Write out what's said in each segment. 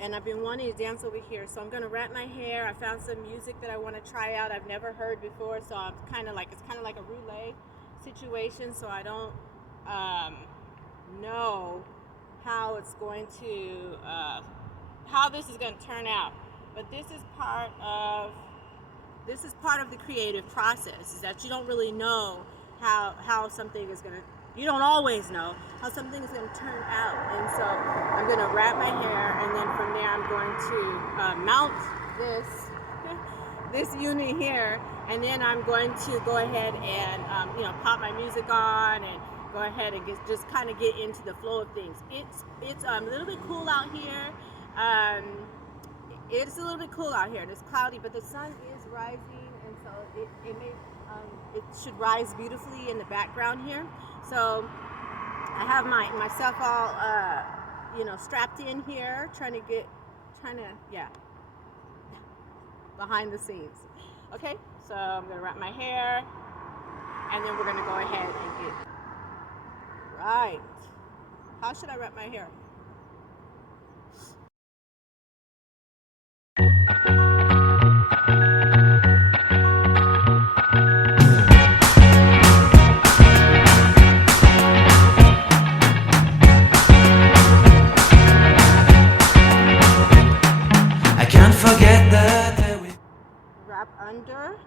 and I've been wanting to dance over here. So I'm gonna wrap my hair. I found some music that I want to try out. I've never heard before, so I'm kind of like, it's kind of like a roulette situation. So I don't know how it's going to, how this is going to turn out. But this is part of the creative process. Is that you don't really know how something is going to. You don't always know how something is going to turn out. And so I'm going to wrap my hair, and then from there I'm going to mount this unit here, and then I'm going to go ahead and pop my music on and go ahead and just kind of get into the flow of things. It's a little bit cool out here. It's a little bit cool out here. It's cloudy, but the sun is rising, and so it should rise beautifully in the background here. So I have myself all strapped in here, trying to behind the scenes. Okay, so I'm gonna wrap my hair, and then we're gonna go ahead and get right. How should I wrap my hair? I can't forget that we Wrap under.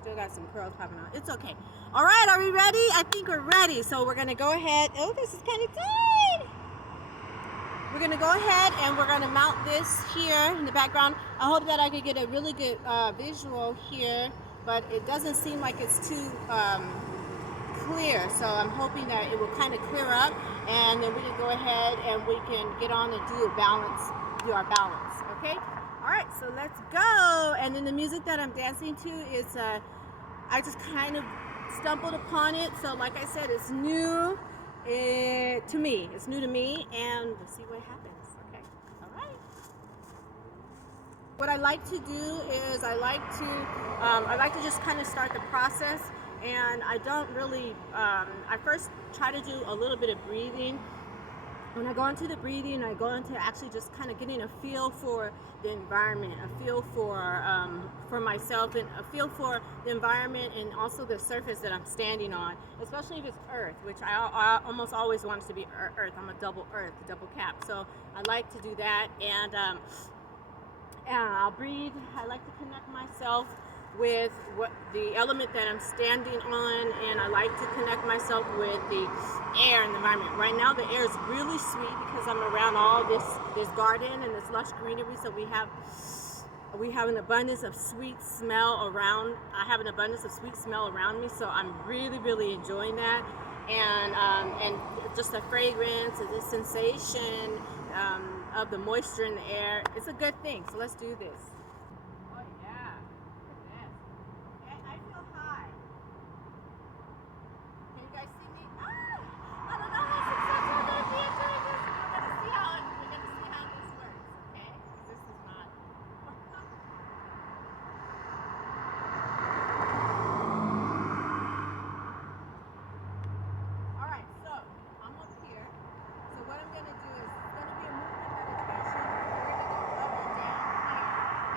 Still got some curls popping out. It's okay. All right, are we ready? I think we're ready. So we're gonna go ahead. Oh, this is kind of tight. We're gonna go ahead and we're gonna mount this here in the background. I hope that I could get a really good visual here, but it doesn't seem like it's too clear. So I'm hoping that it will kind of clear up, and then we can go ahead and we can get on and do our balance. Okay. All right. So let's go. And then the music that I'm dancing to is I just kind of stumbled upon it. So like I said, it's new to me. It's new to me, and we'll see what happens. Okay. All right. What I like to do is I like to just kind of start the process, and I don't really. I first try to do a little bit of breathing. When I go into the breathing, I go into actually just kind of getting a feel for the environment, a feel for myself, and a feel for the environment, and also the surface that I'm standing on, especially if it's earth, which I almost always want it to be earth. I'm a double earth, double cap. So I like to do that, and I'll breathe. I like to connect myself with what the element that I'm standing on, and I like to connect myself with the air and the environment. Right now the air is really sweet because I'm around all this garden and this lush greenery, so we have an abundance of sweet smell around. I have an abundance of sweet smell around me, so I'm really enjoying that, and just the fragrance and the sensation of the moisture in the air. It's a good thing. So let's do this. Oh yeah. I feel high. Can you guys see me? I don't know how successful I'm going to be at doing this. We're going to see how this works, okay? This is not. All right, so I'm up here. So what I'm going to do is it's going to be a movement meditation. We're going to go up and down here.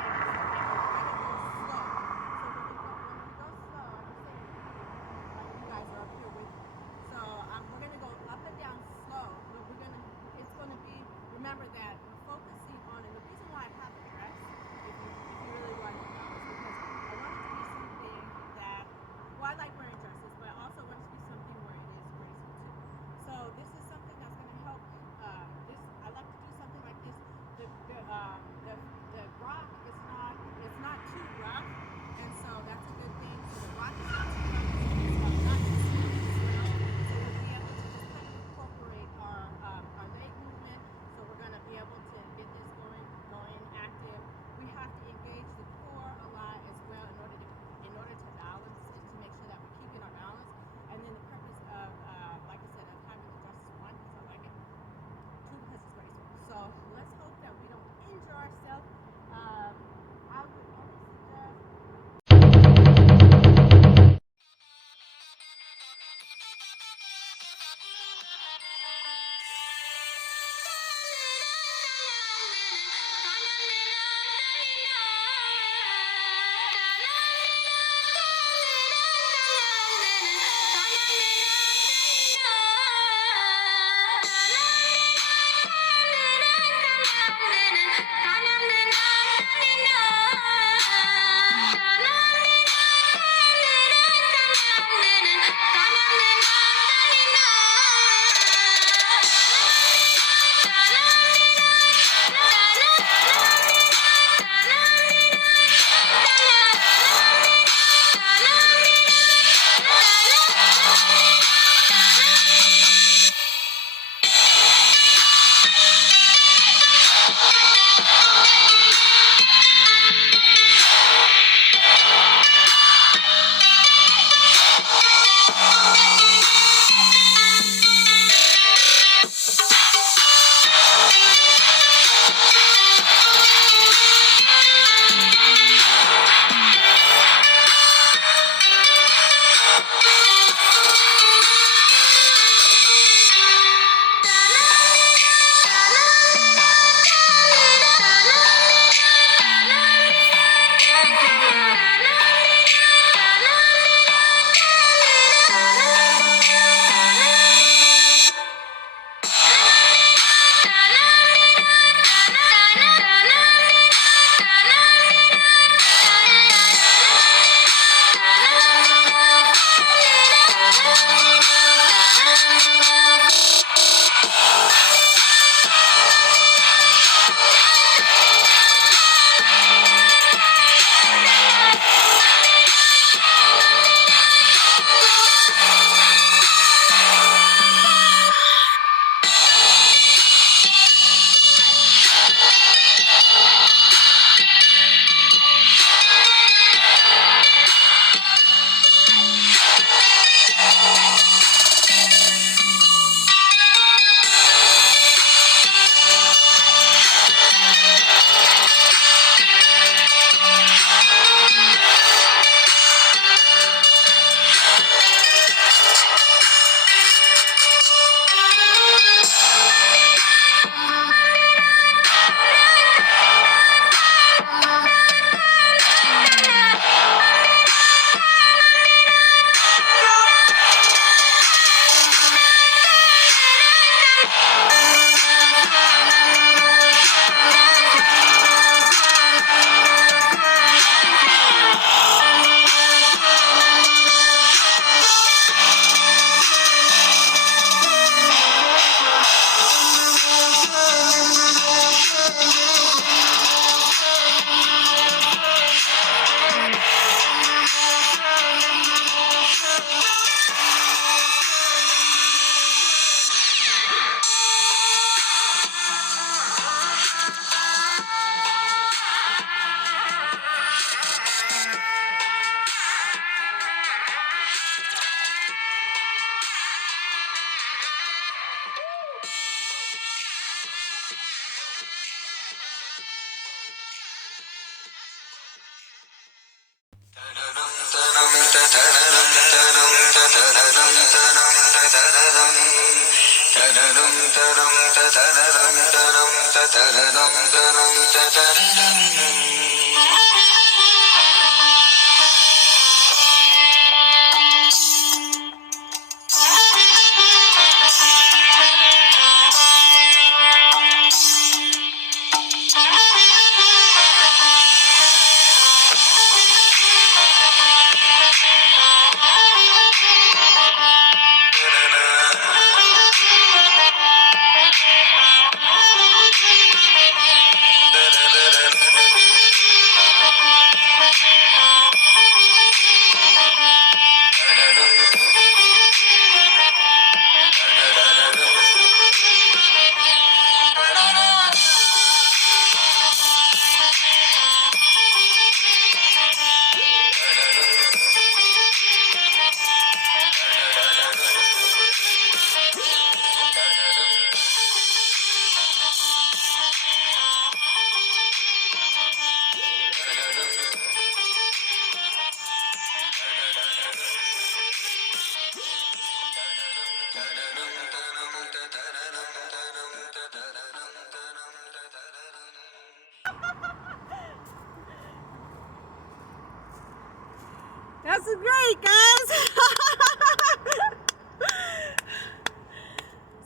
That's great, guys.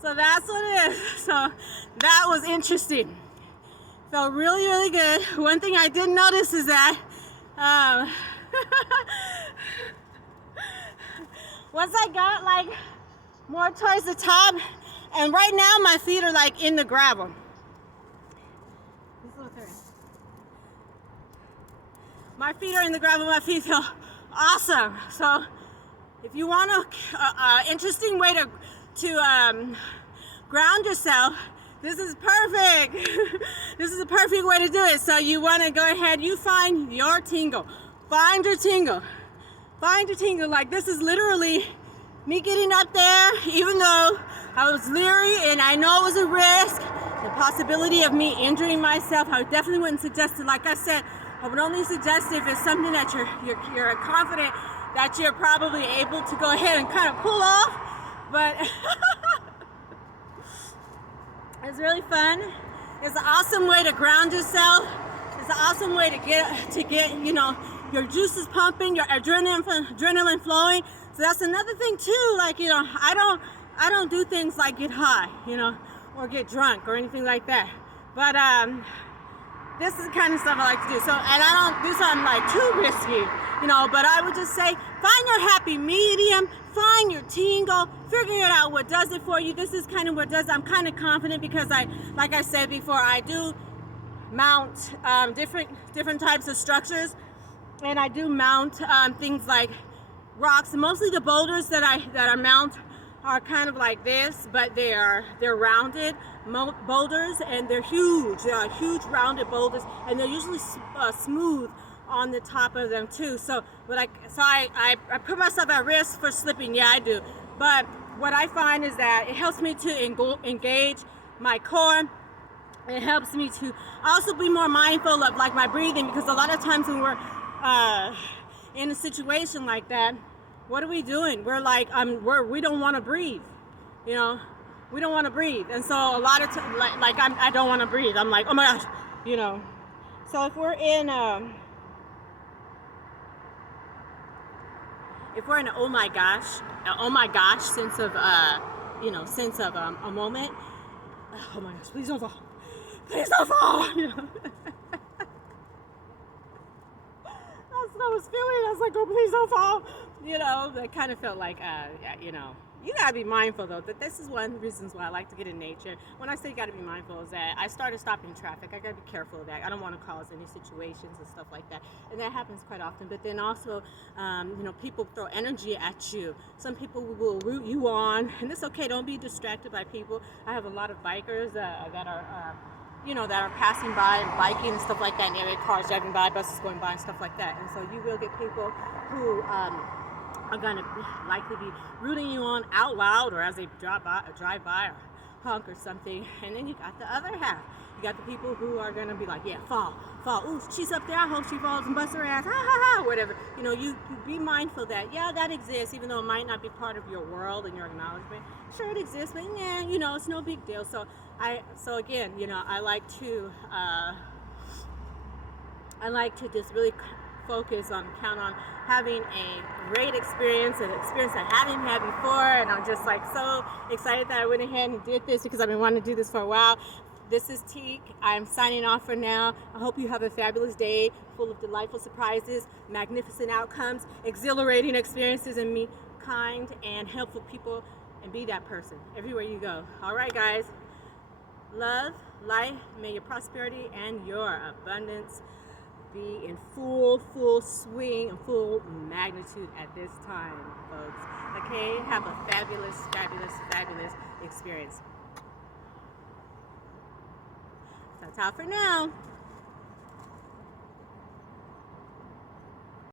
So that's what it is. So that was interesting. Felt really, really good. One thing I did notice is that once I got like more towards the top, and right now my feet are like in the gravel. My feet are in the gravel. My feet feel awesome. So if you want a interesting way to ground yourself, this is perfect. This is a perfect way to do it. So you want to go ahead, you find your tingle. Find your tingle. Find your tingle. Like, this is literally me getting up there, even though I was leery and I know it was a risk, the possibility of me injuring myself. I definitely wouldn't suggest it. Like I said, I would only suggest if it's something that you're confident that you're probably able to go ahead and kind of pull off. But it's really fun. It's an awesome way to ground yourself. It's an awesome way to get you know, your juices pumping, your adrenaline flowing. So that's another thing too. Like, you know, I don't do things like get high, you know, or get drunk or anything like that. But this is the kind of stuff I like to do. So, and I don't do something like too risky, you know, but I would just say, find your happy medium, find your tingle, figure it out what does it for you. This is kind of what does. I'm kind of confident because like I said before, I do mount different types of structures, and I do mount things like rocks. Mostly the boulders that I mount are kind of like this, but they're rounded boulders, and they're huge. They are huge rounded boulders, and they're usually smooth on the top of them too. So I put myself at risk for slipping. Yeah, I do. But what I find is that it helps me to engage my core. It helps me to also be more mindful of like my breathing, because a lot of times when we're in a situation like that, what are we doing? We're like, we don't want to breathe, you know, we don't want to breathe. And so a lot of times, I don't want to breathe. I'm like, oh my gosh, you know. So if we're in an oh my gosh sense of a moment, oh my gosh, please don't fall, you know. That's what I was feeling. I was like, oh, please don't fall. You know, that kind of felt like, you know, you gotta be mindful though, that this is one of the reasons why I like to get in nature. When I say you gotta be mindful, is that I started stopping traffic. I gotta be careful of that. I don't want to cause any situations and stuff like that. And that happens quite often. But then also, you know, people throw energy at you. Some people will root you on, and it's okay. Don't be distracted by people. I have a lot of bikers that are, you know, that are passing by, biking and stuff like that, and area cars driving by, buses going by and stuff like that. And so you will get people who are going to likely be rooting you on out loud, or as they drive by, or punk or something. And then you got the other half. You got the people who are gonna be like, yeah, fall. Ooh, she's up there. I hope she falls and busts her ass. Ha ha ha. Whatever. You know, you be mindful that that exists, even though it might not be part of your world and your acknowledgement. Sure, it exists, but yeah, you know, it's no big deal. So again, you know, I like to just really focus on, count on having a great experience, an experience I haven't had before, and I'm just like so excited that I went ahead and did this because I've been wanting to do this for a while. This is Teak. I'm signing off for now. I hope you have a fabulous day full of delightful surprises, magnificent outcomes, exhilarating experiences, and meet kind and helpful people, and be that person everywhere you go. All right, guys. Love, life, may your prosperity and your abundance be in full swing and full magnitude at this time, folks. Okay, have a fabulous experience. That's all for now.